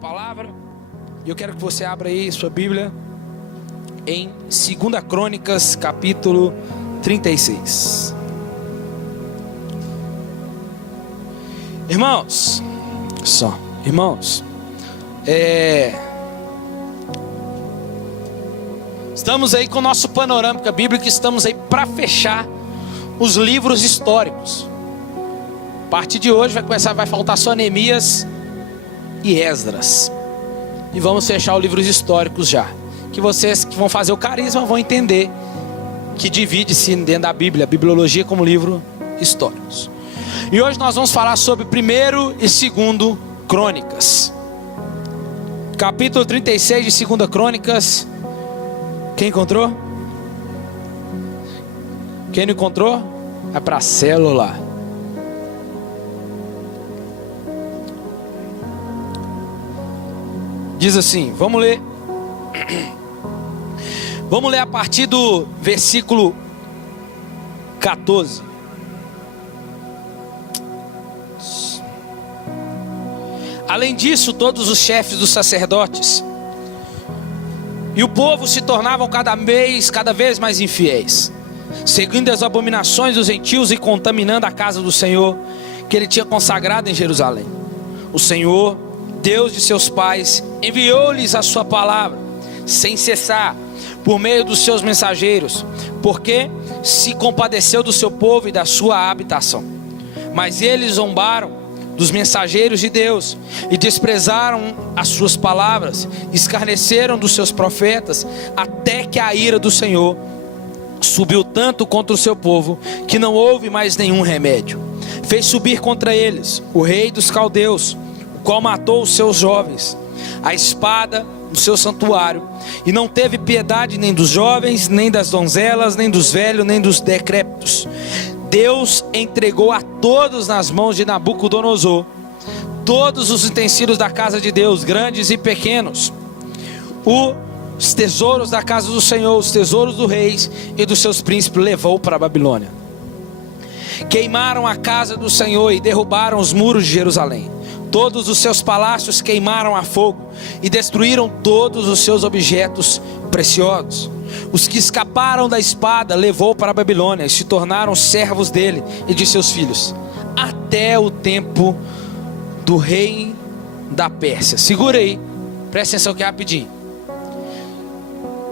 palavra. E eu quero que você abra aí sua Bíblia em 2 Crônicas, capítulo 36. Irmãos, estamos aí com o nosso panorâmica bíblica, estamos aí para fechar os livros históricos. A partir de hoje vai faltar só Neemias e Esdras. E vamos fechar os livros históricos já. Que vocês que vão fazer o carisma vão entender que divide-se dentro da Bíblia, a bibliologia como livro históricos. E hoje nós vamos falar sobre 1º e 2º Crônicas. Capítulo 36 de 2 Crônicas. Quem encontrou? Quem não encontrou? Vai para a célula. Diz assim, vamos ler. Vamos ler a partir do versículo 14. Além disso, todos os chefes dos sacerdotes e o povo se tornavam cada vez mais infiéis, seguindo as abominações dos gentios e contaminando a casa do Senhor, que ele tinha consagrado em Jerusalém. O Senhor, Deus de seus pais, enviou-lhes a sua palavra, sem cessar, por meio dos seus mensageiros, porque se compadeceu do seu povo e da sua habitação. Mas eles zombaram dos mensageiros de Deus e desprezaram as suas palavras, escarneceram dos seus profetas, até que a ira do Senhor subiu tanto contra o seu povo, que não houve mais nenhum remédio. Fez subir contra eles o rei dos caldeus, o qual matou os seus jovens, a espada no seu santuário, e não teve piedade nem dos jovens, nem das donzelas, nem dos velhos, nem dos decrépitos. Deus entregou a todos nas mãos de Nabucodonosor todos os utensílios da casa de Deus, grandes e pequenos, os tesouros da casa do Senhor, os tesouros do reis e dos seus príncipes, levou para a Babilônia. Queimaram a casa do Senhor e derrubaram os muros de Jerusalém. Todos os seus palácios queimaram a fogo e destruíram todos os seus objetos preciosos. Os que escaparam da espada levou para a Babilônia e se tornaram servos dele e de seus filhos, até o tempo do rei da Pérsia. Segura aí, presta atenção aqui rapidinho.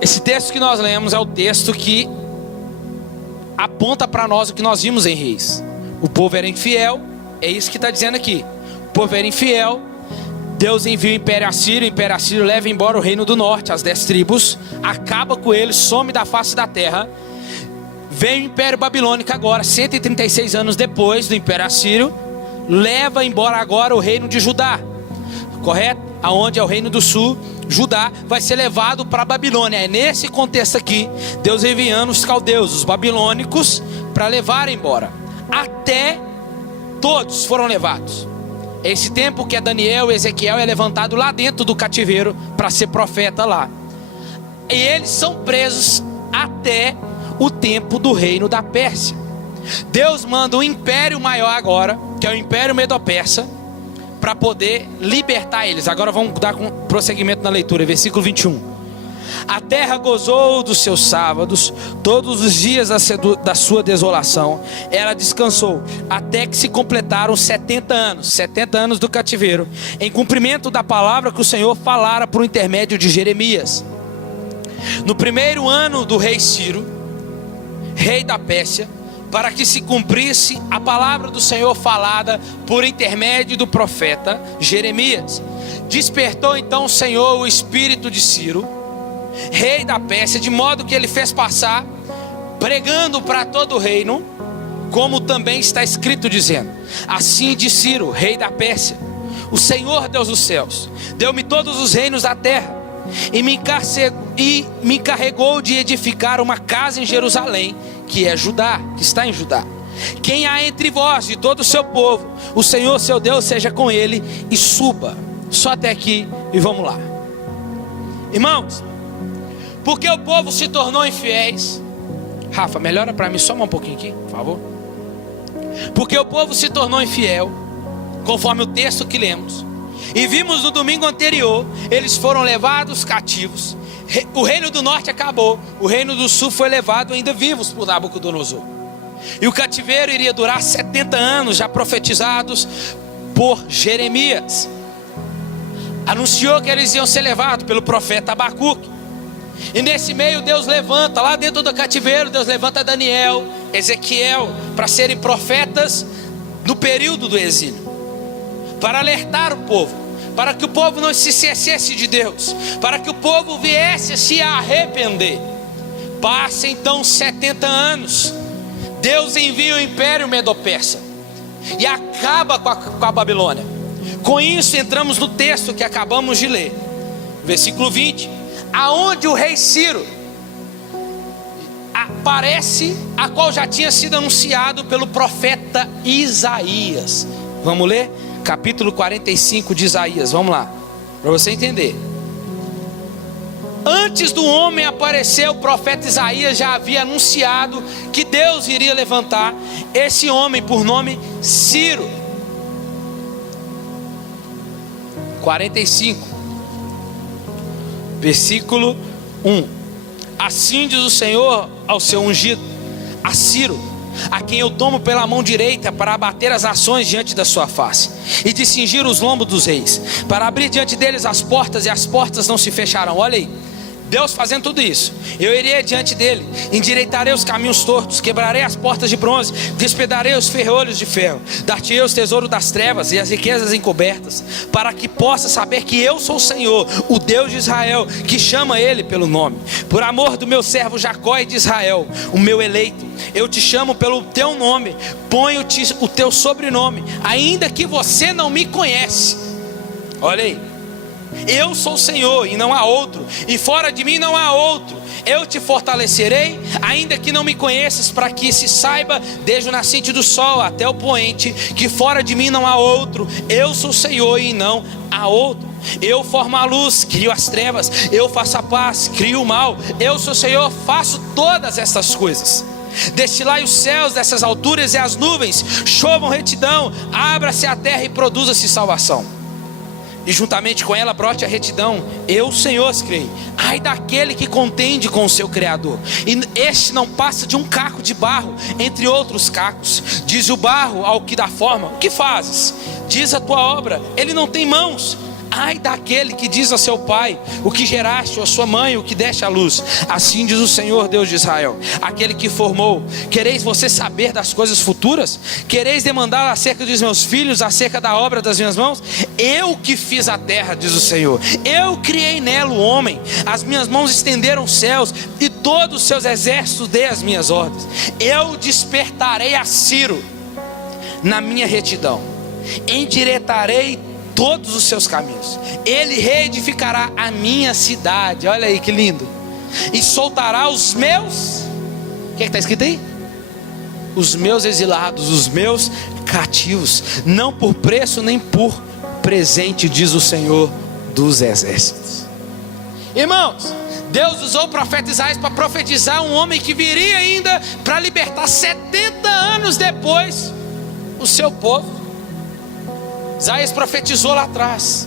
Esse texto que nós lemos é o texto que aponta para nós o que nós vimos em Reis. O povo era infiel, é isso que está dizendo aqui. O povo era infiel. Deus envia o Império Assírio leva embora o reino do norte, as 10 tribos, acaba com eles, some da face da terra. Vem o Império Babilônico agora, 136 anos depois do Império Assírio, leva embora agora o reino de Judá, correto? Aonde é o reino do sul, Judá vai ser levado para a Babilônia. É nesse contexto aqui, Deus enviando os caldeus, os babilônicos, para levar embora. Até todos foram levados. Esse tempo que é Daniel e Ezequiel é levantado lá dentro do cativeiro para ser profeta lá. E eles são presos até o tempo do reino da Pérsia. Deus manda um império maior agora, que é o Império Medo-Persa, para poder libertar eles. Agora vamos dar prosseguimento na leitura, versículo 21. A terra gozou dos seus sábados, todos os dias da sua desolação. Ela descansou, até que se completaram 70 anos do cativeiro, em cumprimento da palavra que o Senhor falara por intermédio de Jeremias. No primeiro ano do rei Ciro, rei da Pérsia, para que se cumprisse a palavra do Senhor falada por intermédio do profeta Jeremias. Despertou então o Senhor o espírito de Ciro, rei da Pérsia, de modo que ele fez passar, pregando para todo o reino, como também está escrito dizendo: assim diz Ciro, rei da Pérsia: o Senhor Deus dos céus deu-me todos os reinos da terra, e me encarregou de edificar uma casa em Jerusalém, que é Judá, que está em Judá. Quem há entre vós, de todo o seu povo, o Senhor seu Deus seja com ele, e suba. Só até aqui e vamos lá. Irmãos, porque o povo se tornou infiéis. Rafa, melhora para mim, soma um pouquinho aqui, por favor. Porque o povo se tornou infiel, conforme o texto que lemos. E vimos no domingo anterior, eles foram levados cativos. O reino do norte acabou, o reino do sul foi levado ainda vivos por Nabucodonosor. E o cativeiro iria durar 70 anos, já profetizados por Jeremias. Anunciou que eles iam ser levados pelo profeta Abacuque. E nesse meio Deus levanta, lá dentro do cativeiro, Deus levanta Daniel, Ezequiel, para serem profetas no período do exílio, para alertar o povo, para que o povo não se esquecesse de Deus, para que o povo viesse a se arrepender. Passa então 70 anos, Deus envia o império Medo-Persa e acaba com a Babilônia. Com isso entramos no texto que acabamos de ler, versículo 20, aonde o rei Ciro aparece, a qual já tinha sido anunciado pelo profeta Isaías. Vamos ler? Capítulo 45 de Isaías, vamos lá, para você entender. Antes do homem aparecer, o profeta Isaías já havia anunciado que Deus iria levantar esse homem por nome Ciro. 45, versículo 1. Assim diz o Senhor ao seu ungido, a Ciro, a quem eu tomo pela mão direita para abater as nações diante da sua face, e de cingir os lombos dos reis, para abrir diante deles as portas, e as portas não se fecharão. Olha aí, Deus fazendo tudo isso. Eu irei diante dele, endireitarei os caminhos tortos, quebrarei as portas de bronze, despedarei os ferrolhos de ferro, dar-te-ei os tesouros das trevas e as riquezas encobertas, para que possa saber que eu sou o Senhor, o Deus de Israel, que chama ele pelo nome. Por amor do meu servo Jacó e de Israel, o meu eleito, eu te chamo pelo teu nome, ponho-te o teu sobrenome, ainda que você não me conhece. Olha aí, eu sou o Senhor e não há outro, e fora de mim não há outro. Eu te fortalecerei, ainda que não me conheças, para que se saiba desde o nascente do sol até o poente, que fora de mim não há outro. Eu sou o Senhor e não há outro. Eu formo a luz, crio as trevas, eu faço a paz, crio o mal. Eu sou o Senhor, faço todas estas coisas. Destilai os céus dessas alturas e as nuvens chovam retidão, abra-se a terra e produza-se salvação, e juntamente com ela brote a retidão. Eu, Senhor, as criei. Ai daquele que contende com o seu Criador, e este não passa de um caco de barro entre outros cacos. Diz o barro ao que dá forma: o que fazes? Diz a tua obra: ele não tem mãos. Ai daquele que diz a seu pai: o que geraste, ou a sua mãe, o que deste à luz. Assim diz o Senhor Deus de Israel, aquele que formou. Quereis você saber das coisas futuras? Quereis demandar acerca dos meus filhos, acerca da obra das minhas mãos? Eu que fiz a terra, diz o Senhor, eu criei nela o homem. As minhas mãos estenderam os céus, e todos os seus exércitos dei as minhas ordens. Eu despertarei a Ciro na minha retidão, endireitarei todos os seus caminhos. Ele reedificará a minha cidade. Olha aí que lindo. E soltará os meus, o que está escrito aí? Os meus exilados, os meus cativos, não por preço nem por presente, diz o Senhor dos exércitos. Irmãos, Deus usou o profeta Isaías para profetizar um homem que viria ainda para libertar 70 anos depois o seu povo. Isaías profetizou lá atrás.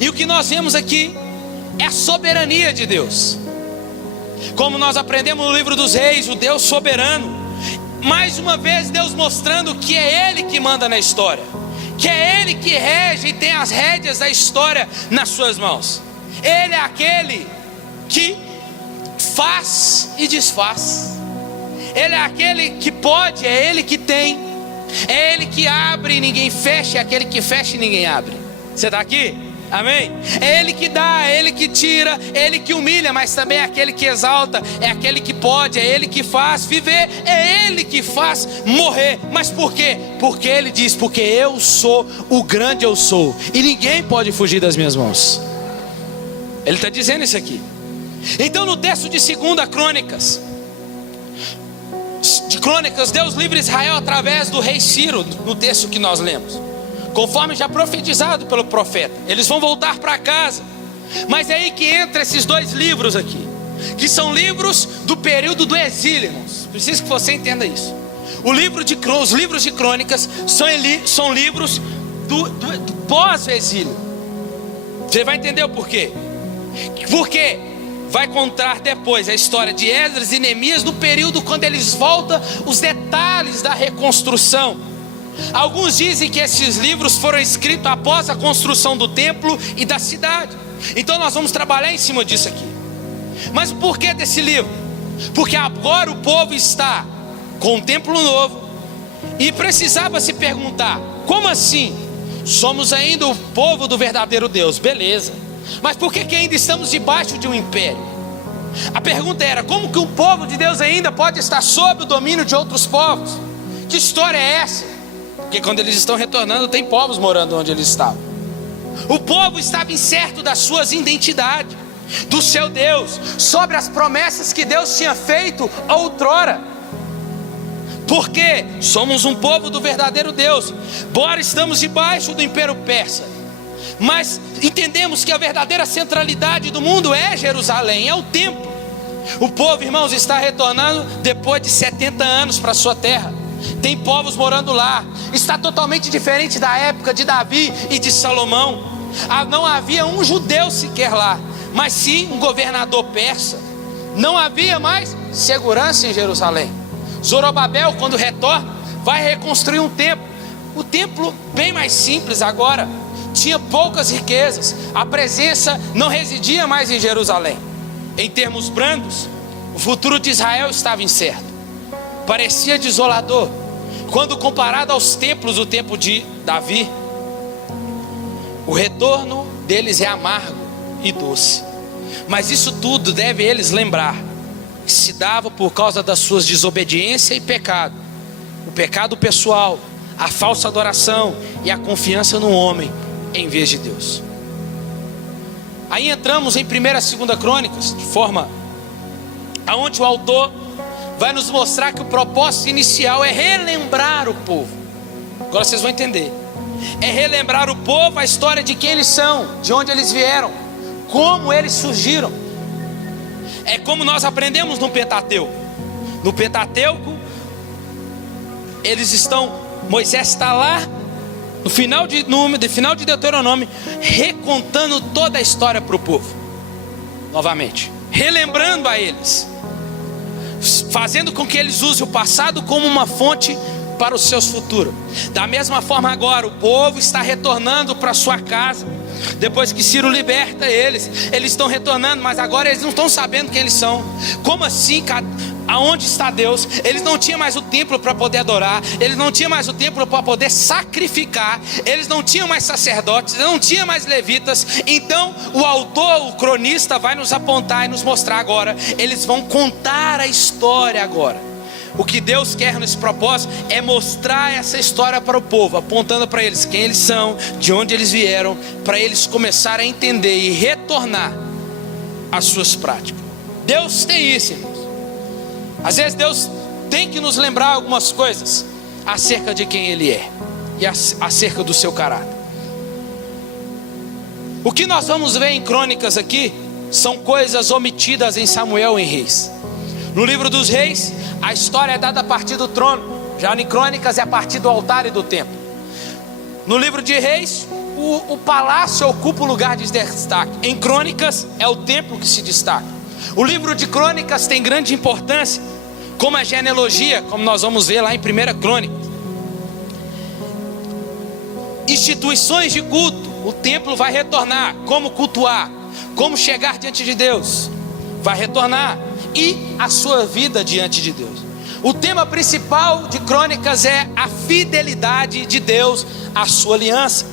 E o que nós vemos aqui é a soberania de Deus. Como nós aprendemos no livro dos reis, o Deus soberano. Mais uma vez Deus mostrando que é Ele que manda na história, que é Ele que rege e tem as rédeas da história nas suas mãos. Ele é aquele que faz e desfaz. Ele é aquele que pode, é Ele que tem. É Ele que abre e ninguém fecha, é aquele que fecha e ninguém abre. Você está aqui? Amém? É Ele que dá, é Ele que tira, é Ele que humilha, mas também é aquele que exalta, é aquele que pode, é Ele que faz viver, é Ele que faz morrer. Mas por quê? Porque Ele diz: porque eu sou o grande eu sou, e ninguém pode fugir das minhas mãos. Ele está dizendo isso aqui. Então no texto de 2 Crônicas, Deus livra Israel através do rei Ciro, no texto que nós lemos, conforme já profetizado pelo profeta. Eles vão voltar para casa. Mas é aí que entra esses dois livros aqui, que são livros do período do exílio, irmãos. Preciso que você entenda isso. Os livros de crônicas são livros do pós o exílio. Você vai entender o porquê. Porque vai contar depois a história de Esdras e Neemias no período quando eles voltam os detalhes da reconstrução. Alguns dizem que esses livros foram escritos após a construção do templo e da cidade. Então nós vamos trabalhar em cima disso aqui. Mas o porquê desse livro? Porque agora o povo está com um templo novo e precisava se perguntar: como assim? Somos ainda o povo do verdadeiro Deus, beleza, mas por que ainda estamos debaixo de um império? A pergunta era: como que o povo de Deus ainda pode estar sob o domínio de outros povos? Que história é essa? Porque quando eles estão retornando, tem povos morando onde eles estavam. O povo estava incerto das suas identidades, do seu Deus, sobre as promessas que Deus tinha feito outrora. Porque somos um povo do verdadeiro Deus, embora estamos debaixo do Império Persa, mas entendemos que a verdadeira centralidade do mundo é Jerusalém, é o templo. O povo, irmãos, está retornando depois de 70 anos para a sua terra. Tem povos morando lá. Está totalmente diferente da época de Davi e de Salomão. Não havia um judeu sequer lá, mas sim um governador persa. Não havia mais segurança em Jerusalém. Zorobabel, quando retorna, vai reconstruir um templo. O templo bem mais simples agora, tinha poucas riquezas. A presença não residia mais em Jerusalém. Em termos brandos, o futuro de Israel estava incerto. Parecia desolador quando comparado aos templos do tempo de Davi. O retorno deles é amargo e doce, mas isso tudo deve eles lembrar que se dava por causa das suas desobediência e pecado. O pecado pessoal, a falsa adoração e a confiança no homem em vez de Deus. Aí entramos em 1ª e 2ª Crônicas, de forma aonde o autor vai nos mostrar que o propósito inicial é relembrar o povo. Agora vocês vão entender. É relembrar o povo a história de quem eles são, de onde eles vieram, como eles surgiram. É como nós aprendemos no Pentateuco. No Pentateuco, Moisés está lá no final de Deuteronômio, recontando toda a história para o povo. Novamente, relembrando a eles, fazendo com que eles usem o passado como uma fonte para os seus futuros. Da mesma forma agora, o povo está retornando para sua casa. Depois que Ciro liberta eles estão retornando, mas agora eles não estão sabendo quem eles são. Como assim? Aonde está Deus? Eles não tinham mais o templo para poder adorar, eles não tinham mais o templo para poder sacrificar, eles não tinham mais sacerdotes, não tinham mais levitas. Então o autor, o cronista, vai nos apontar e nos mostrar agora. Eles vão contar a história agora. O que Deus quer nesse propósito é mostrar essa história para o povo, apontando para eles quem eles são, de onde eles vieram, para eles começarem a entender e retornar às suas práticas. Deus tem isso, irmãos. Às vezes Deus tem que nos lembrar algumas coisas acerca de quem Ele é e acerca do seu caráter. O que nós vamos ver em Crônicas aqui são coisas omitidas em Samuel e em Reis. No livro dos Reis, a história é dada a partir do trono. Já em Crônicas é a partir do altar e do templo. No livro de Reis, o palácio ocupa o lugar de destaque. Em Crônicas é o templo que se destaca. O livro de Crônicas tem grande importância, como a genealogia, como nós vamos ver lá em 1ª Crônica. Instituições de culto, o templo vai retornar. Como cultuar, como chegar diante de Deus, vai retornar. E a sua vida diante de Deus. O tema principal de Crônicas é a fidelidade de Deus à sua aliança.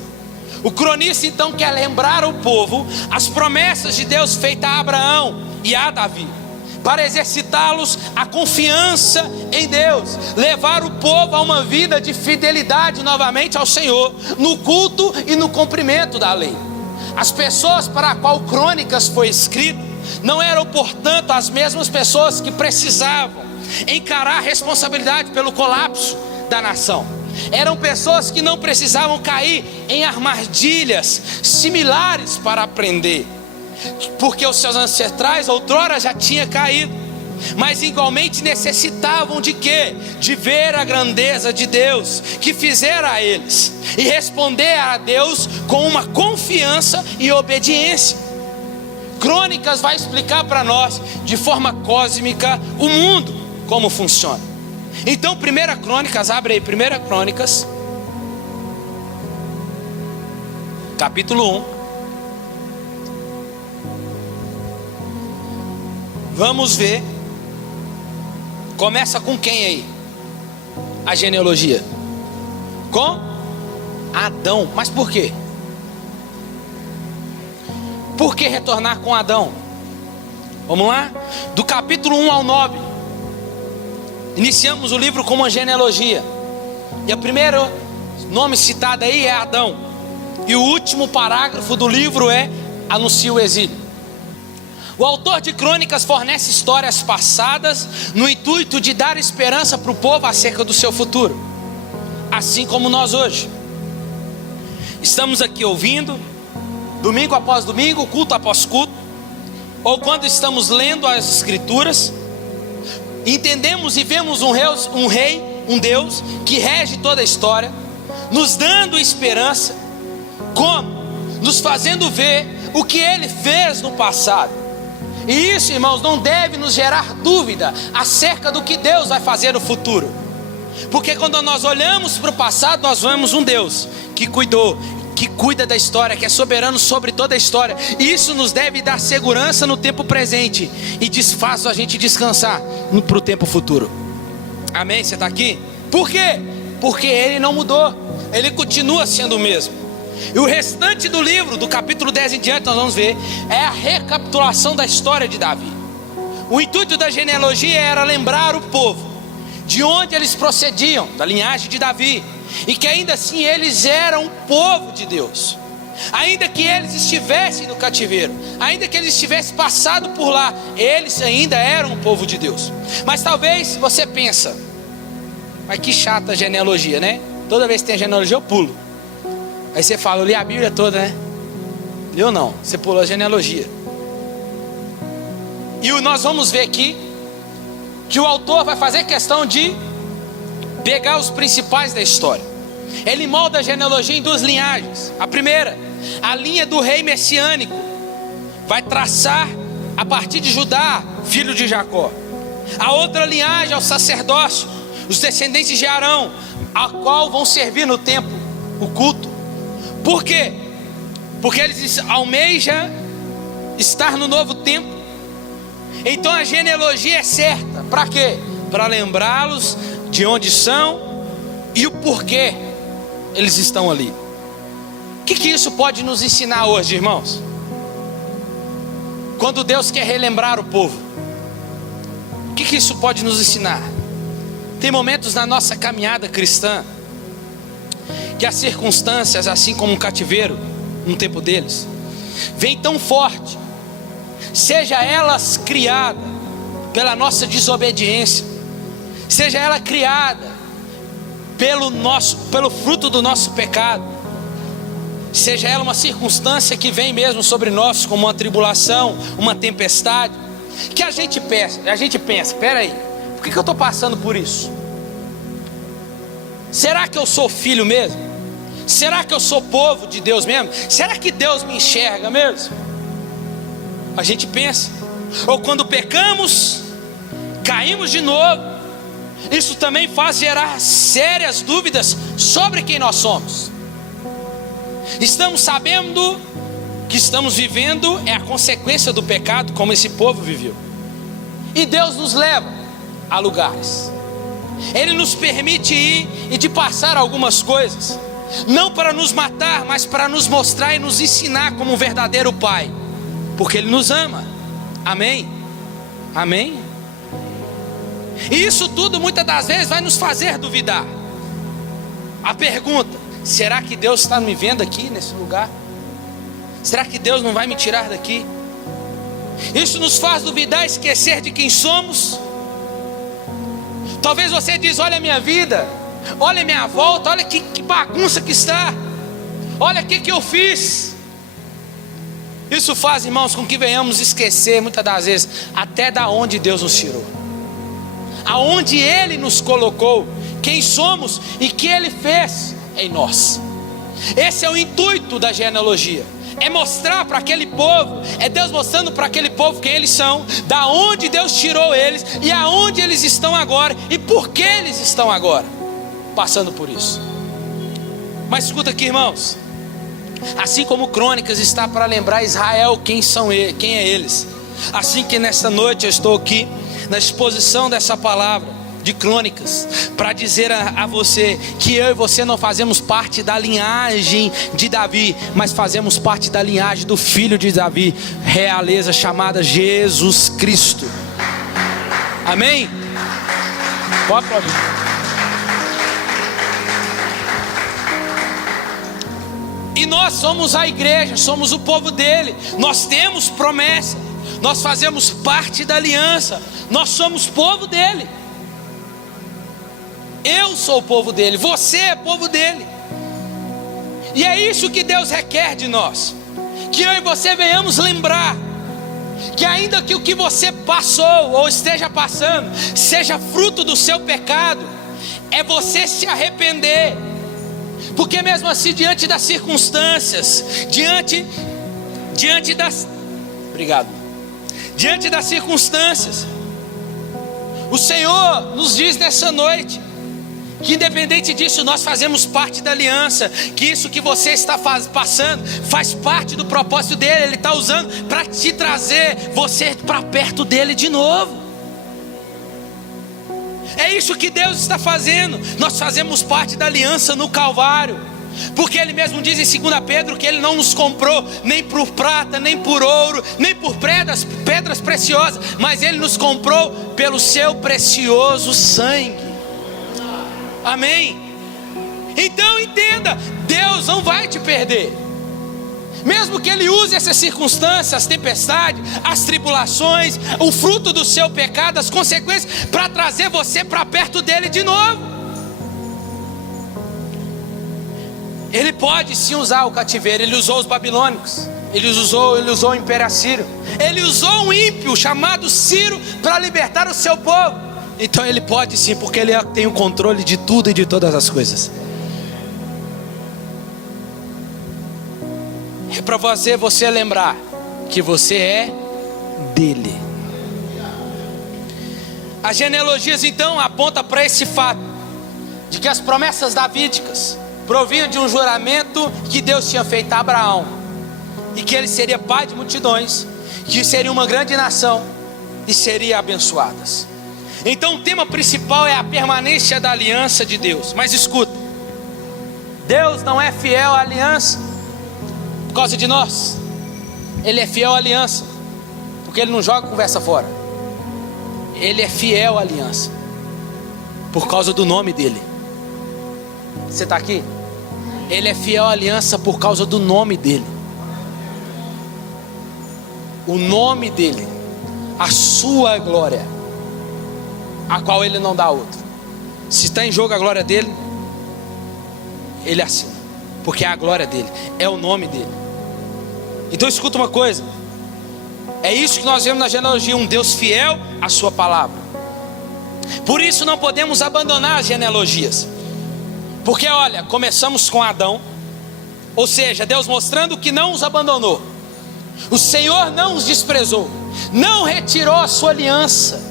O cronista então quer lembrar ao povo as promessas de Deus feitas a Abraão e a Davi, para exercitá-los a confiança em Deus, levar o povo a uma vida de fidelidade novamente ao Senhor, no culto e no cumprimento da lei. As pessoas para a qual Crônicas foi escrito não eram, portanto, as mesmas pessoas que precisavam encarar a responsabilidade pelo colapso da nação. Eram pessoas que não precisavam cair em armadilhas similares para aprender, porque os seus ancestrais outrora já tinham caído, mas igualmente necessitavam de quê? De ver a grandeza de Deus que fizera a eles. e responder a Deus com uma confiança e obediência. Crônicas vai explicar para nós de forma cósmica o mundo, como funciona. Então 1 Crônicas, abre aí 1 Crônicas, capítulo 1. Vamos ver. Começa com quem aí? A genealogia. Com Adão. Mas por quê? Por que retornar com Adão? Vamos lá? Do capítulo 1 ao 9. Iniciamos o livro com uma genealogia. E o primeiro nome citado aí é Adão. E o último parágrafo do livro anuncia o exílio. O autor de Crônicas fornece histórias passadas no intuito de dar esperança para o povo acerca do seu futuro. Assim como nós hoje. Estamos aqui ouvindo, domingo após domingo, culto após culto, ou quando estamos lendo as escrituras, entendemos e vemos um rei, um Deus que rege toda a história, nos dando esperança. Como? Nos fazendo ver o que Ele fez no passado. E isso, irmãos, não deve nos gerar dúvida acerca do que Deus vai fazer no futuro. Porque quando nós olhamos para o passado, nós vemos um Deus que cuidou, que cuida da história, que é soberano sobre toda a história. Isso nos deve dar segurança no tempo presente e faz a gente descansar para o tempo futuro. Amém? Você está aqui? Por quê? Porque Ele não mudou, Ele continua sendo o mesmo. E o restante do livro, do capítulo 10 em diante, nós vamos ver, é a recapitulação da história de Davi. O intuito da genealogia era lembrar o povo de onde eles procediam, da linhagem de Davi, e que ainda assim eles eram o povo de Deus. Ainda que eles estivessem no cativeiro, ainda que eles tivessem passado por lá, eles ainda eram o povo de Deus. Mas talvez você pensa, mas que chata a genealogia, né? Toda vez que tem a genealogia eu pulo. Aí você fala, eu li a Bíblia toda, né? Eu não, você pulou a genealogia. E nós vamos ver aqui que o autor vai fazer questão de pegar os principais da história. Ele molda a genealogia em duas linhagens. A primeira, a linha do rei messiânico, vai traçar a partir de Judá, filho de Jacó. A outra linhagem é o sacerdócio, os descendentes de Arão, a qual vão servir no templo, o culto. Por quê? Porque eles almejam estar no novo tempo. Então a genealogia é certa. Para quê? Para lembrá-los de onde são e o porquê eles estão ali. O que isso pode nos ensinar hoje, irmãos? Quando Deus quer relembrar o povo, o que isso pode nos ensinar? Tem momentos na nossa caminhada cristã que as circunstâncias, assim como um cativeiro no tempo deles, vem tão forte, seja elas criada pela nossa desobediência, seja ela criada pelo fruto do nosso pecado, seja ela uma circunstância que vem mesmo sobre nós como uma tribulação, uma tempestade, que a gente pensa, peraí, por que eu estou passando por isso? Será que eu sou filho mesmo? Será que eu sou povo de Deus mesmo? Será que Deus me enxerga mesmo? A gente pensa. Ou quando pecamos, caímos de novo, isso também faz gerar sérias dúvidas sobre quem nós somos. Estamos sabendo que estamos vivendo é a consequência do pecado, como esse povo viveu. E Deus nos leva a lugares. Ele nos permite ir e de passar algumas coisas, não para nos matar, mas para nos mostrar e nos ensinar como um verdadeiro pai, porque Ele nos ama. Amém? Amém? E isso tudo muitas das vezes vai nos fazer duvidar. A pergunta, será que Deus está me vendo aqui nesse lugar? Será que Deus não vai me tirar daqui? Isso nos faz duvidar, esquecer de quem somos. Talvez você diz, olha a minha vida, olha a minha volta, olha que bagunça que está, olha o que eu fiz. Isso faz, irmãos, com que venhamos esquecer muitas das vezes até da onde Deus nos tirou, aonde Ele nos colocou, quem somos e que Ele fez em nós. Esse é o intuito da genealogia. É mostrar para aquele povo, é Deus mostrando para aquele povo quem eles são, da onde Deus tirou eles e aonde eles estão agora e por que eles estão agora passando por isso. Mas escuta aqui, irmãos, assim como Crônicas está para lembrar Israel quem é eles, assim que nesta noite eu estou aqui na exposição dessa palavra de Crônicas, para dizer a você que eu e você não fazemos parte da linhagem de Davi, mas fazemos parte da linhagem do filho de Davi, realeza chamada Jesus Cristo. Amém? Pode. E nós somos a igreja, somos o povo dele, nós temos promessa, nós fazemos parte da aliança, nós somos povo dele. Eu sou o povo dele, você é povo dele. E é isso que Deus requer de nós, que eu e você venhamos lembrar que ainda que o que você passou ou esteja passando seja fruto do seu pecado, é você se arrepender. Porque mesmo assim, diante das circunstâncias, diante das circunstâncias, o Senhor nos diz nessa noite que independente disso, nós fazemos parte da aliança, que isso que você está passando faz parte do propósito dele. Ele está usando para te trazer você para perto dele de novo. É isso que Deus está fazendo. Nós fazemos parte da aliança no Calvário, porque ele mesmo diz em 2 Pedro que ele não nos comprou nem por prata, nem por ouro, nem por pedras preciosas, mas ele nos comprou pelo seu precioso sangue. Amém? Então entenda, Deus não vai te perder. Mesmo que ele use essas circunstâncias, as tempestades, as tribulações, o fruto do seu pecado, as consequências, para trazer você para perto dele de novo. Ele pode sim usar o cativeiro. Ele usou os babilônicos, ele usou o Império Assírio, ele usou um ímpio chamado Ciro para libertar o seu povo. Então ele pode sim, porque ele tem o controle de tudo e de todas as coisas. É para você lembrar que você é dele. As genealogias então apontam para esse fato, de que as promessas davídicas provinham de um juramento que Deus tinha feito a Abraão, e que ele seria pai de multidões, que seria uma grande nação e seria abençoadas. Então o tema principal é a permanência da aliança de Deus. Mas escuta, Deus não é fiel à aliança por causa de nós. Ele é fiel à aliança porque ele não joga conversa fora. Ele é fiel à aliança por causa do nome dele. Você está aqui? Ele é fiel à aliança por causa do nome dele. O nome dele, a sua glória, a qual ele não dá outro. Se está em jogo a glória dele, ele assina, porque é a glória dele, é o nome dele. Então escuta uma coisa, é isso que nós vemos na genealogia, um Deus fiel à sua palavra. Por isso não podemos abandonar as genealogias, porque olha, começamos com Adão, ou seja, Deus mostrando que não os abandonou. O Senhor não os desprezou, não retirou a sua aliança.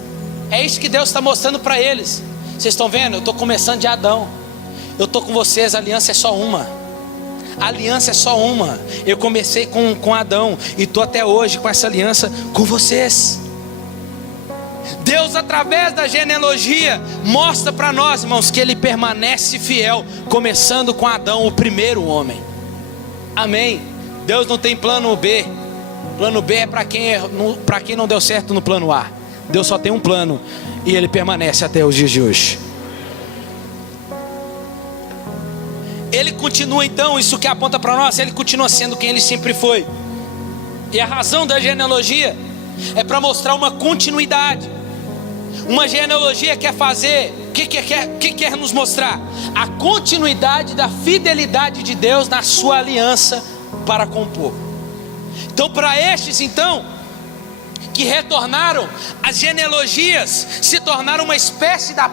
É isso que Deus está mostrando para eles. Vocês estão vendo? Eu estou começando de Adão, eu estou com vocês, a aliança é só uma. A aliança é só uma. Eu comecei com Adão e estou até hoje com essa aliança com vocês. Deus, através da genealogia, mostra para nós, irmãos, que ele permanece fiel, começando com Adão, o primeiro homem. Amém? Deus não tem plano B. Plano B é para quem não deu certo no plano A. Deus só tem um plano e ele permanece até os dias de hoje. Ele continua então, isso que aponta para nós, ele continua sendo quem ele sempre foi. E a razão da genealogia é para mostrar uma continuidade. Uma genealogia quer fazer, o que quer nos mostrar? A continuidade da fidelidade de Deus na sua aliança para com o povo. Então para estes então que retornaram, as genealogias se tornaram uma espécie da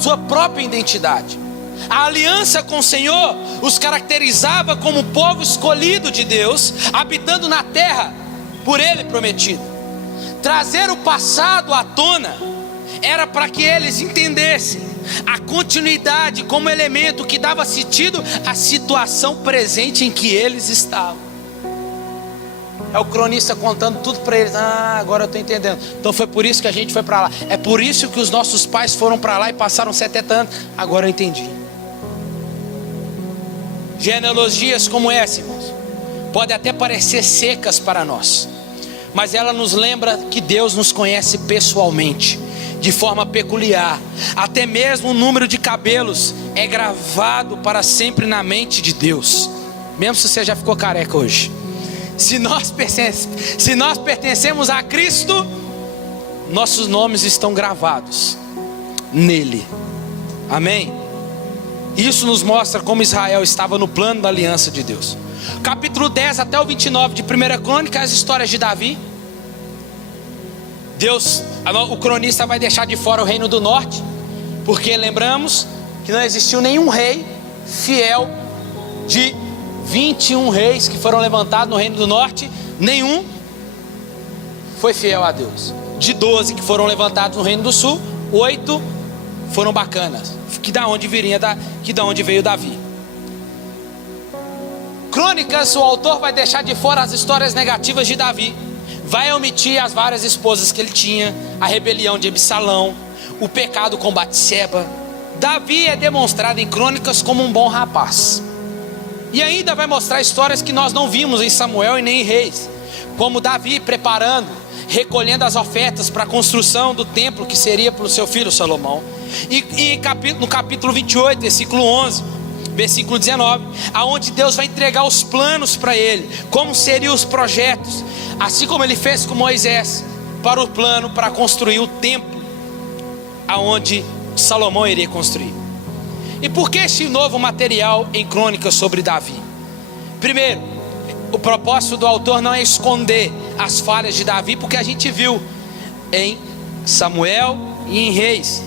sua própria identidade. A aliança com o Senhor os caracterizava como povo escolhido de Deus, habitando na terra por Ele prometido. Trazer o passado à tona era para que eles entendessem a continuidade como elemento que dava sentido à situação presente em que eles estavam. É o cronista contando tudo para eles. Agora eu estou entendendo. Então foi por isso que a gente foi para lá. É por isso que os nossos pais foram para lá e passaram 70 anos. Agora eu entendi. Genealogias como essa, irmãos, podem até parecer secas para nós, mas ela nos lembra que Deus nos conhece pessoalmente, de forma peculiar. Até mesmo o número de cabelos é gravado para sempre na mente de Deus, mesmo se você já ficou careca hoje. Se nós pertencemos a Cristo, nossos nomes estão gravados nele. Amém? Isso nos mostra como Israel estava no plano da aliança de Deus. Capítulo 10 até o 29 de 1 Crônica, as histórias de Davi. O cronista vai deixar de fora o reino do norte, porque lembramos que não existiu nenhum rei fiel. De 21 reis que foram levantados no reino do norte, nenhum foi fiel a Deus. De 12 que foram levantados no reino do sul, 8 foram bacanas, que da onde veio Davi. Crônicas, o autor vai deixar de fora as histórias negativas de Davi, vai omitir as várias esposas que ele tinha, a rebelião de Absalão, o pecado com Batseba. Davi é demonstrado em Crônicas como um bom rapaz, e ainda vai mostrar histórias que nós não vimos em Samuel e nem em Reis, como Davi preparando, recolhendo as ofertas para a construção do templo que seria para o seu filho Salomão. E no capítulo 28, versículo 11, versículo 19, aonde Deus vai entregar os planos para ele, como seriam os projetos, assim como ele fez com Moisés, para o plano para construir o templo aonde Salomão iria construir. E por que este novo material em Crônicas sobre Davi? Primeiro, o propósito do autor não é esconder as falhas de Davi, porque a gente viu em Samuel e em Reis.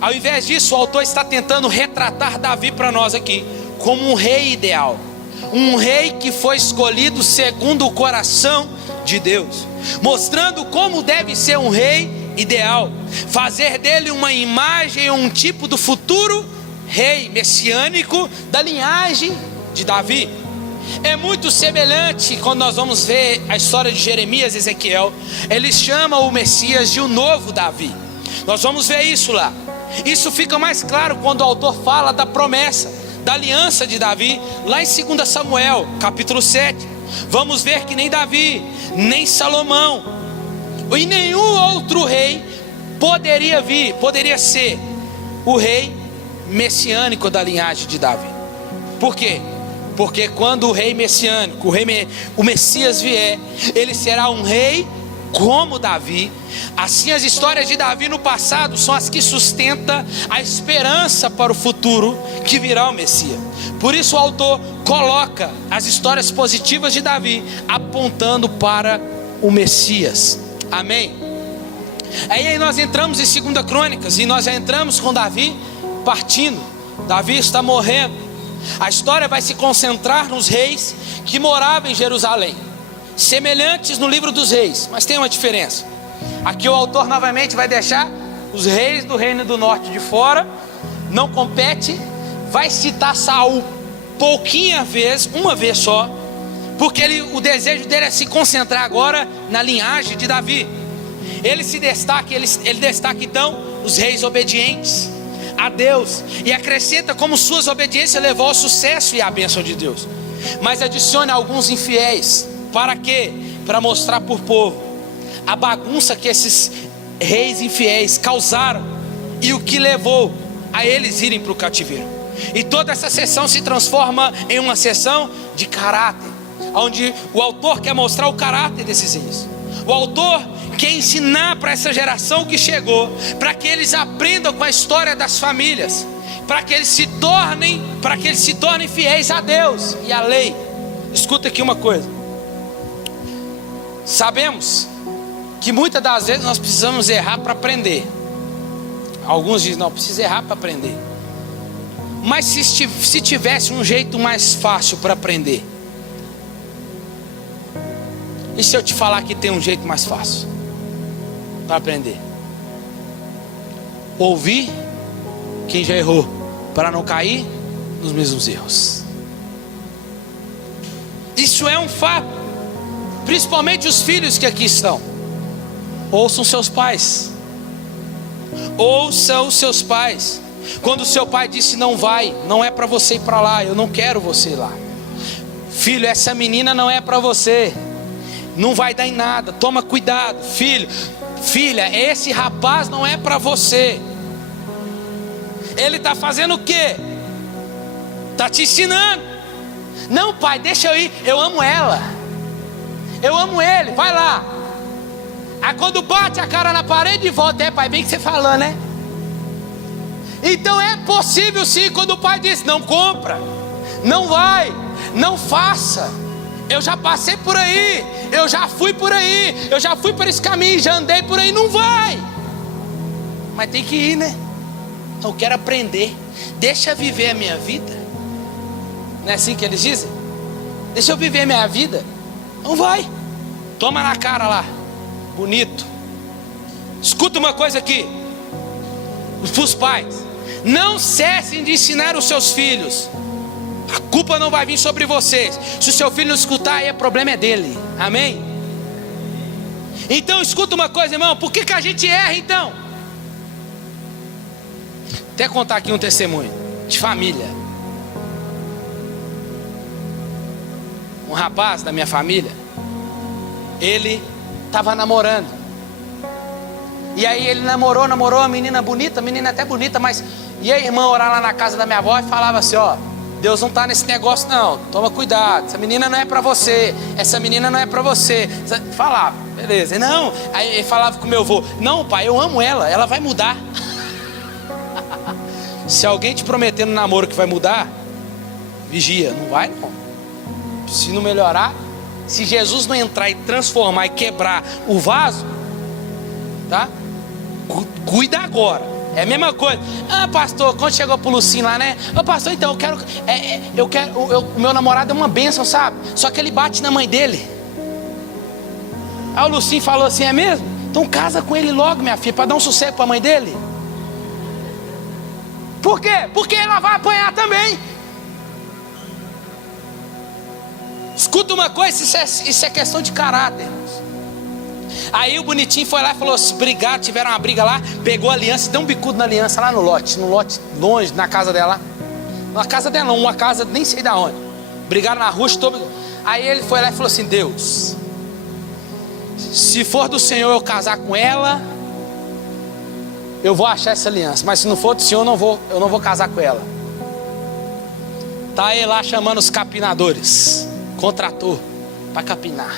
Ao invés disso, o autor está tentando retratar Davi para nós aqui como um rei ideal, um rei que foi escolhido segundo o coração de Deus, mostrando como deve ser um rei ideal, fazer dele uma imagem, um tipo do futuro rei messiânico da linhagem de Davi. É muito semelhante quando nós vamos ver a história de Jeremias e Ezequiel. Eles chamam o Messias de um novo Davi. Nós vamos ver isso lá. Isso fica mais claro quando o autor fala da promessa, da aliança de Davi, lá em 2 Samuel, capítulo 7. Vamos ver que nem Davi, nem Salomão e nenhum outro rei poderia ser o rei messiânico da linhagem de Davi. Por quê? Porque quando o rei messiânico, o Messias vier, ele será um rei como Davi. Assim, as histórias de Davi no passado são as que sustentam a esperança para o futuro que virá o Messias. Por isso o autor coloca as histórias positivas de Davi apontando para o Messias. Amém? Aí nós entramos em 2 Crônicas e nós já entramos com Davi partindo. Davi está morrendo. A história vai se concentrar nos reis que moravam em Jerusalém, semelhantes no livro dos reis, mas tem uma diferença. Aqui o autor novamente vai deixar os reis do reino do norte de fora, não compete, vai citar Saul pouquinha vez, uma vez só, porque o desejo dele é se concentrar agora na linhagem de Davi. Ele destaca então os reis obedientes a Deus, e acrescenta como suas obediências levou ao sucesso e à bênção de Deus, mas adiciona alguns infiéis. Para quê? Para mostrar para o povo a bagunça que esses reis infiéis causaram e o que levou a eles irem para o cativeiro. E toda essa sessão se transforma em uma sessão de caráter, onde o autor quer mostrar o caráter desses reis. O autor quer ensinar para essa geração que chegou, para que eles aprendam com a história das famílias, para que eles se tornem fiéis a Deus e à lei. Escuta aqui uma coisa. Sabemos que muitas das vezes nós precisamos errar para aprender. Alguns dizem, não, precisa errar para aprender. Mas se tivesse um jeito mais fácil para aprender? E se eu te falar que tem um jeito mais fácil para aprender? Ouvir quem já errou, para não cair nos mesmos erros. Isso é um fato. Principalmente os filhos que aqui estão. Ouçam seus pais. Ouçam os seus pais. Quando o seu pai disse não vai, não é para você ir para lá, eu não quero você ir lá. Filho, essa menina não é para você, não vai dar em nada, toma cuidado. Filho, filha, esse rapaz não é para você. Ele está fazendo o quê? Está te ensinando. Não, pai, deixa eu ir, eu amo ela, eu amo ele, vai lá. Aí quando bate a cara na parede e volta, pai, bem que você falou, né? Então é possível sim, quando o pai diz, não compra, não vai, não faça. Eu já passei por aí, eu já fui por aí, eu já fui por esse caminho, já andei por aí, não vai. Mas tem que ir, né? Eu quero aprender, deixa eu viver a minha vida. Não é assim que eles dizem? Deixa eu viver a minha vida. Não vai, toma na cara lá, bonito. Escuta uma coisa aqui, os pais, não cessem de ensinar os seus filhos. A culpa não vai vir sobre vocês. Se o seu filho não escutar, aí o problema é dele. Amém? Então escuta uma coisa, irmão. Por que a gente erra então? Até contar aqui um testemunho de família. Um rapaz da minha família, ele estava namorando. E aí ele namorou a menina bonita, a menina até bonita, mas... E a irmã orar lá na casa da minha avó e falava assim, ó, Deus não está nesse negócio não, toma cuidado, essa menina não é para você, essa menina não é para você. Falava, beleza, não, aí ele falava com o meu avô, não pai, eu amo ela, ela vai mudar. Se alguém te prometer no namoro que vai mudar, vigia, não vai não. Se não melhorar, se Jesus não entrar e transformar e quebrar o vaso, tá? Cuida agora. É a mesma coisa. Ah, pastor, quando chegou pro Lucinho lá, né? Ô pastor, então o meu namorado é uma bênção, sabe? Só que ele bate na mãe dele. Aí o Lucinho falou assim, é mesmo? Então casa com ele logo, minha filha, para dar um sossego pra mãe dele. Por quê? Porque ela vai apanhar também. Escuta uma coisa, isso é questão de caráter, irmãos. Aí o bonitinho foi lá e falou assim, brigaram, tiveram uma briga lá, pegou a aliança, deu um bicudo na aliança lá no lote longe, na casa dela. Na casa dela não, uma casa nem sei da onde. Brigaram na rua, aí ele foi lá e falou assim, Deus, se for do Senhor eu casar com ela, eu vou achar essa aliança, mas se não for do Senhor eu não vou casar com ela. Tá ele lá chamando os capinadores, contratou para capinar.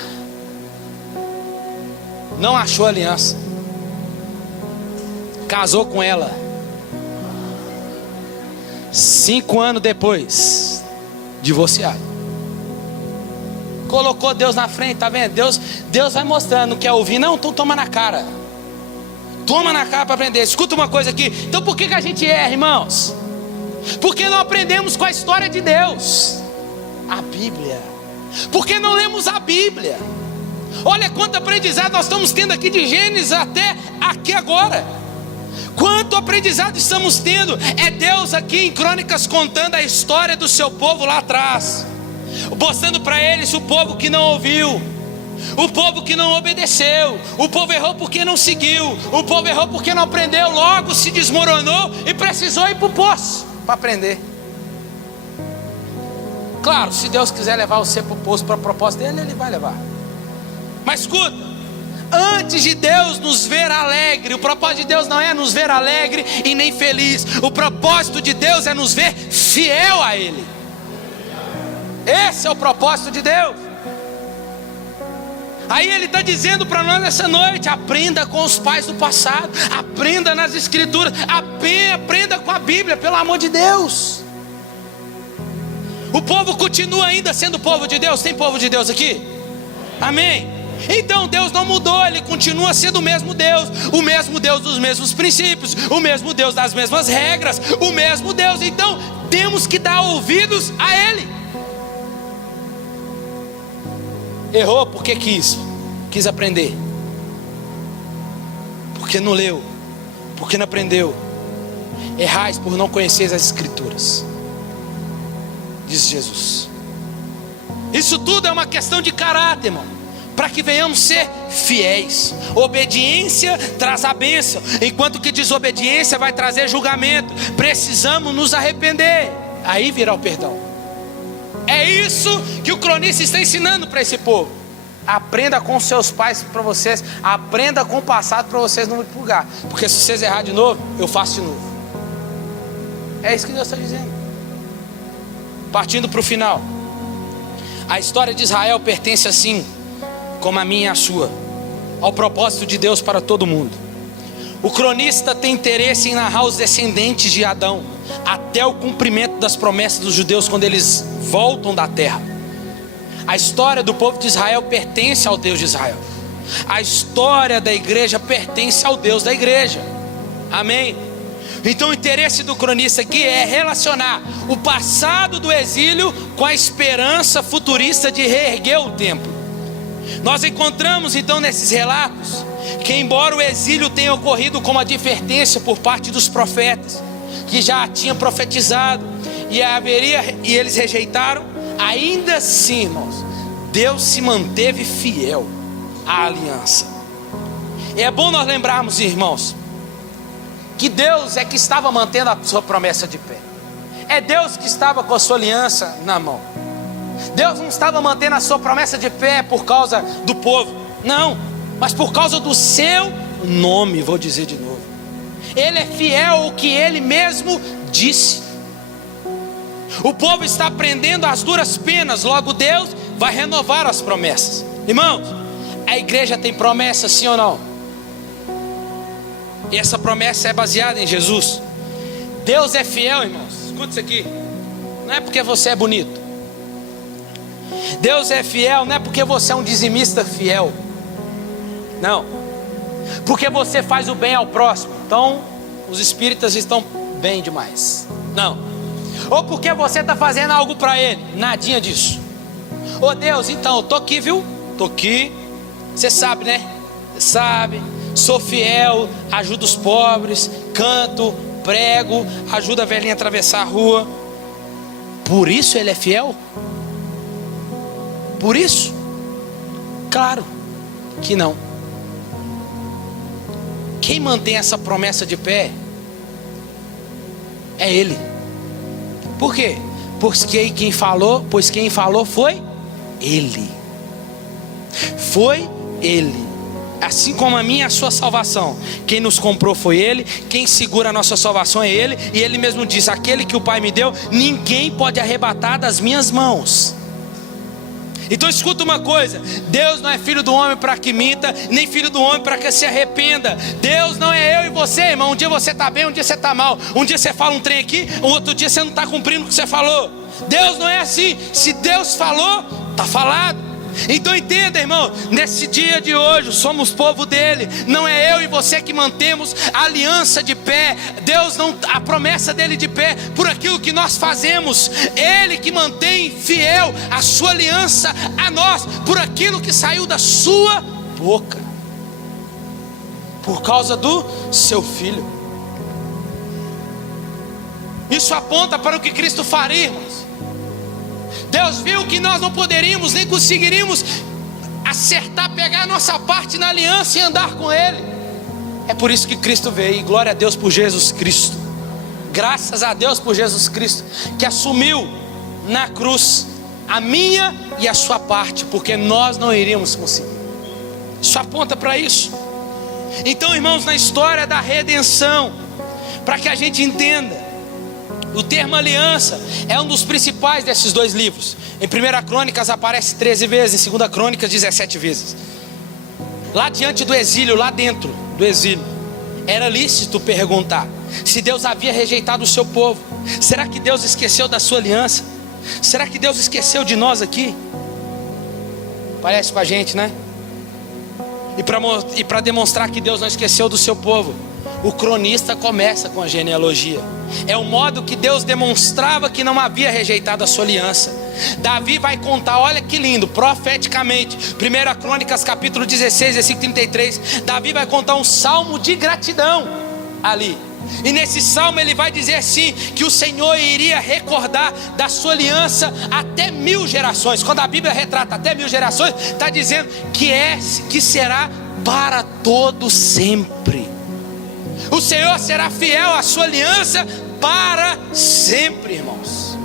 Não achou aliança. Casou com ela. 5 anos depois, divorciado. Colocou Deus na frente, tá vendo? Deus vai mostrando, não quer ouvir? Não, então toma na cara. Toma na cara para aprender. Escuta uma coisa aqui. Então por que a gente erra, irmãos? Porque não aprendemos com a história de Deus, a Bíblia. Porque não lemos a Bíblia. Olha quanto aprendizado nós estamos tendo aqui de Gênesis até aqui agora. Quanto aprendizado estamos tendo. É Deus aqui em Crônicas contando a história do seu povo lá atrás, mostrando para eles o povo que não ouviu, o povo que não obedeceu, o povo errou porque não seguiu, o povo errou porque não aprendeu, logo se desmoronou e precisou ir para o poço para aprender. Claro, se Deus quiser levar você para o poço para a proposta dele, Ele vai levar. Mas escuta, antes de Deus nos ver alegre, o propósito de Deus não é nos ver alegre e nem feliz. O propósito de Deus é nos ver fiel a Ele. Esse é o propósito de Deus. Aí Ele está dizendo para nós nessa noite, aprenda com os pais do passado, aprenda nas escrituras, aprenda com a Bíblia, pelo amor de Deus. O povo continua ainda sendo povo de Deus. Tem povo de Deus aqui? Amém? Então Deus não mudou, Ele continua sendo o mesmo Deus dos mesmos princípios, o mesmo Deus das mesmas regras, o mesmo Deus. Então temos que dar ouvidos a Ele. Errou porque quis aprender, porque não leu, porque não aprendeu. Errais por não conhecer as Escrituras, diz Jesus. Isso tudo é uma questão de caráter, irmão, para que venhamos ser fiéis. Obediência traz a bênção, enquanto que desobediência vai trazer julgamento. Precisamos nos arrepender, aí virá o perdão. É isso que o cronista está ensinando para esse povo. Aprenda com seus pais para vocês, aprenda com o passado para vocês não me pulgar, porque se vocês errar de novo, eu faço de novo. É isso que Deus está dizendo. Partindo para o final, a história de Israel pertence assim, como a minha e a sua, ao propósito de Deus para todo mundo. O cronista tem interesse em narrar os descendentes de Adão até o cumprimento das promessas dos judeus quando eles voltam da terra. A história do povo de Israel pertence ao Deus de Israel. A história da igreja pertence ao Deus da igreja. Amém? Então o interesse do cronista aqui é relacionar o passado do exílio com a esperança futurista de reerguer o templo. Nós encontramos então nesses relatos que, embora o exílio tenha ocorrido como advertência por parte dos profetas, que já tinham profetizado e eles rejeitaram, ainda assim, irmãos, Deus se manteve fiel à aliança. E é bom nós lembrarmos, irmãos, que Deus é que estava mantendo a sua promessa de pé. É Deus que estava com a sua aliança na mão. Deus não estava mantendo a sua promessa de pé por causa do povo, não, mas por causa do seu nome. Vou dizer de novo, Ele é fiel ao que Ele mesmo disse. O povo está aprendendo as duras penas, logo Deus vai renovar as promessas. Irmãos, a igreja tem promessa, sim ou não? E essa promessa é baseada em Jesus. Deus é fiel, irmãos. Escuta isso aqui. Não é porque você é bonito. Deus é fiel não é porque você é um dizimista fiel. Não. Porque você faz o bem ao próximo. Então, os espíritas estão bem demais. Não. Ou porque você está fazendo algo para Ele. Nadinha disso. Ô Deus, então, eu tô aqui, viu? Tô aqui. Você sabe, né? Você sabe. Sou fiel, ajudo os pobres, canto, prego, ajuda a velhinha a atravessar a rua. Por isso Ele é fiel? Por isso? Claro que não. Quem mantém essa promessa de pé é Ele. Por quê? Pois quem falou foi Ele. Foi Ele. Assim como a minha e a sua salvação, quem nos comprou foi Ele, quem segura a nossa salvação é Ele. E Ele mesmo diz: aquele que o Pai me deu, ninguém pode arrebatar das minhas mãos. Então escuta uma coisa: Deus não é filho do homem para que minta, nem filho do homem para que se arrependa. Deus não é eu e você, irmão. Um dia você está bem, um dia você está mal. Um dia você fala um trem aqui, um outro dia você não está cumprindo o que você falou. Deus não é assim. Se Deus falou, está falado. Então entenda, irmão, nesse dia de hoje somos povo dele. Não é eu e você que mantemos a aliança de pé. Deus não, a promessa dele de pé por aquilo que nós fazemos. Ele que mantém fiel a sua aliança a nós por aquilo que saiu da sua boca, por causa do seu filho. Isso aponta para o que Cristo faria, irmãos. Deus viu que nós não poderíamos nem conseguiríamos acertar, pegar a nossa parte na aliança e andar com Ele. É por isso que Cristo veio. E glória a Deus por Jesus Cristo. Graças a Deus por Jesus Cristo, que assumiu na cruz a minha e a sua parte, porque nós não iríamos conseguir. Isso aponta para isso. Então, irmãos, na história da redenção, para que a gente entenda, o termo aliança é um dos principais desses dois livros. Em 1 Crônicas aparece 13 vezes, em 2 Crônicas 17 vezes. Lá diante do exílio, lá dentro do exílio, era lícito perguntar se Deus havia rejeitado o seu povo. Será que Deus esqueceu da sua aliança? Será que Deus esqueceu de nós aqui? Parece com a gente, né? E para demonstrar que Deus não esqueceu do seu povo, o cronista começa com a genealogia. É o modo que Deus demonstrava que não havia rejeitado a sua aliança. Davi vai contar, olha que lindo, profeticamente, 1 Crônicas capítulo 16, versículo 33. Davi vai contar um salmo de gratidão ali. E nesse salmo ele vai dizer assim, que o Senhor iria recordar da sua aliança até 1000 gerações. Quando a Bíblia retrata até 1000 gerações, está dizendo que será para todo sempre. O Senhor será fiel à sua aliança para sempre, irmãos.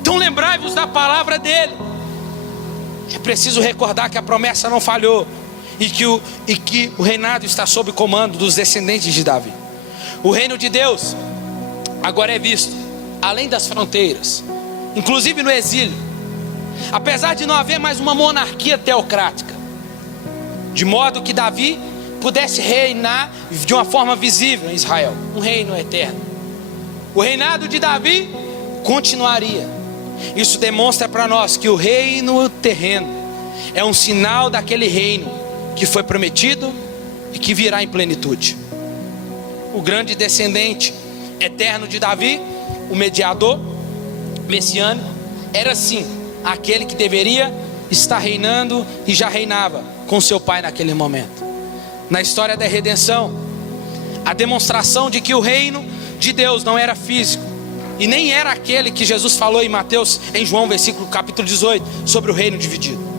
Então lembrai-vos da palavra dele. É preciso recordar que a promessa não falhou, e que o reinado está sob comando dos descendentes de Davi. O reino de Deus agora é visto além das fronteiras, inclusive no exílio. Apesar de não haver mais uma monarquia teocrática, de modo que Davi pudesse reinar de uma forma visível em Israel, um reino eterno. O reinado de Davi continuaria. Isso demonstra para nós que o reino terreno é um sinal daquele reino que foi prometido e que virá em plenitude. O grande descendente eterno de Davi, o mediador messiânico, era sim aquele que deveria estar reinando e já reinava com seu pai naquele momento. Na história da redenção, a demonstração de que o reino de Deus não era físico e nem era aquele que Jesus falou em João capítulo 18, sobre o reino dividido.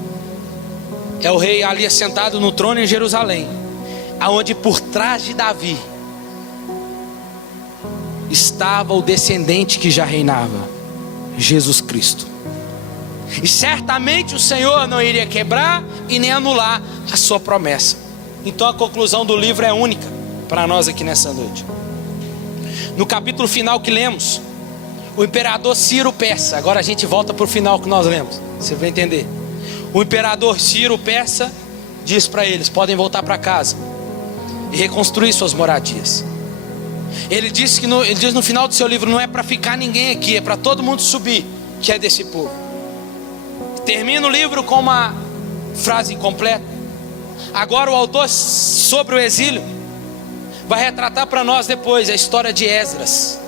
É o rei ali assentado no trono em Jerusalém, aonde por trás de Davi estava o descendente que já reinava, Jesus Cristo. E certamente o Senhor não iria quebrar e nem anular a sua promessa. Então a conclusão do livro é única para nós aqui nessa noite. No capítulo final que lemos, o imperador Ciro Persa, agora a gente volta para o final que nós lemos, você vai entender. O imperador Ciro Persa diz para eles: podem voltar para casa e reconstruir suas moradias. Ele diz no final do seu livro: não é para ficar ninguém aqui, é para todo mundo subir, que é desse povo. Termina o livro com uma frase incompleta. Agora o autor, sobre o exílio, vai retratar para nós depois a história de Esdras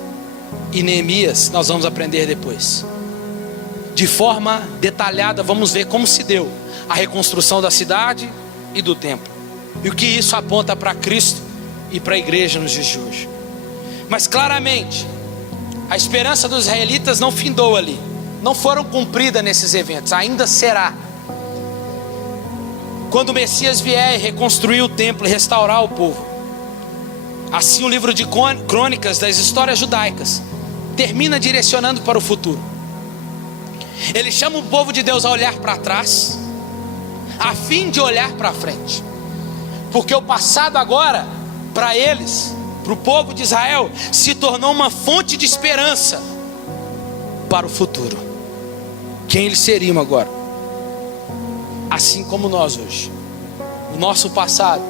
e Neemias. Nós vamos aprender depois. De forma detalhada, vamos ver como se deu a reconstrução da cidade e do templo, e o que isso aponta para Cristo e para a igreja nos dias de hoje. Mas claramente, a esperança dos israelitas não findou ali, não foram cumpridas nesses eventos, ainda será. Quando o Messias vier e reconstruir o templo e restaurar o povo. Assim o livro de Crônicas das histórias judaicas termina direcionando para o futuro. Ele chama o povo de Deus a olhar para trás, a fim de olhar para frente. Porque o passado agora, para eles, para o povo de Israel, se tornou uma fonte de esperança para o futuro. Quem eles seriam agora? Assim como nós hoje. O nosso passado,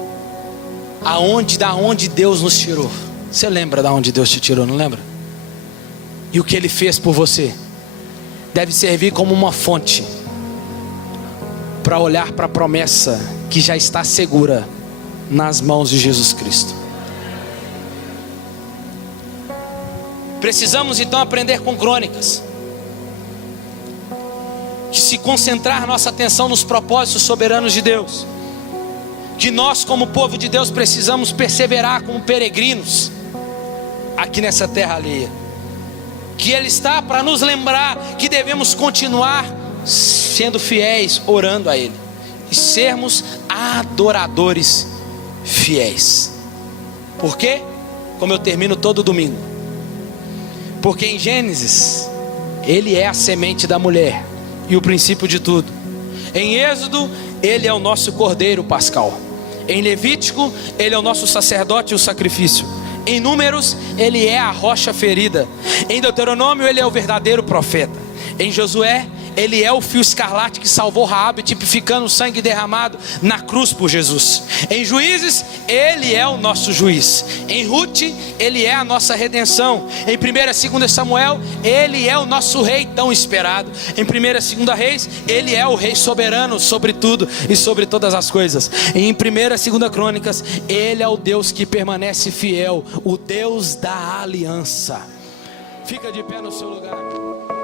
da onde Deus nos tirou. Você lembra da onde Deus te tirou, não lembra? E o que Ele fez por você deve servir como uma fonte para olhar para a promessa que já está segura nas mãos de Jesus Cristo. Precisamos então aprender com Crônicas que se concentrar nossa atenção nos propósitos soberanos de Deus, que nós como povo de Deus precisamos perseverar como peregrinos aqui nessa terra alheia, que Ele está para nos lembrar que devemos continuar sendo fiéis, orando a Ele, e sermos adoradores fiéis. Por quê? Como eu termino todo domingo, porque em Gênesis Ele é a semente da mulher e o princípio de tudo. Em Êxodo Ele é o nosso cordeiro pascal. Em Levítico Ele é o nosso sacerdote e o sacrifício. Em Números Ele é a rocha ferida. Em Deuteronômio Ele é o verdadeiro profeta. Em Josué ele é o fio escarlate que salvou Raabe, tipificando o sangue derramado na cruz por Jesus. Em Juízes, ele é o nosso juiz. Em Ruth, ele é a nossa redenção. Em 1ª e 2ª Samuel, ele é o nosso rei tão esperado. Em 1ª e 2ª Reis, ele é o rei soberano sobre tudo e sobre todas as coisas. Em 1ª e 2ª Crônicas, ele é o Deus que permanece fiel, o Deus da aliança. Fica de pé no seu lugar.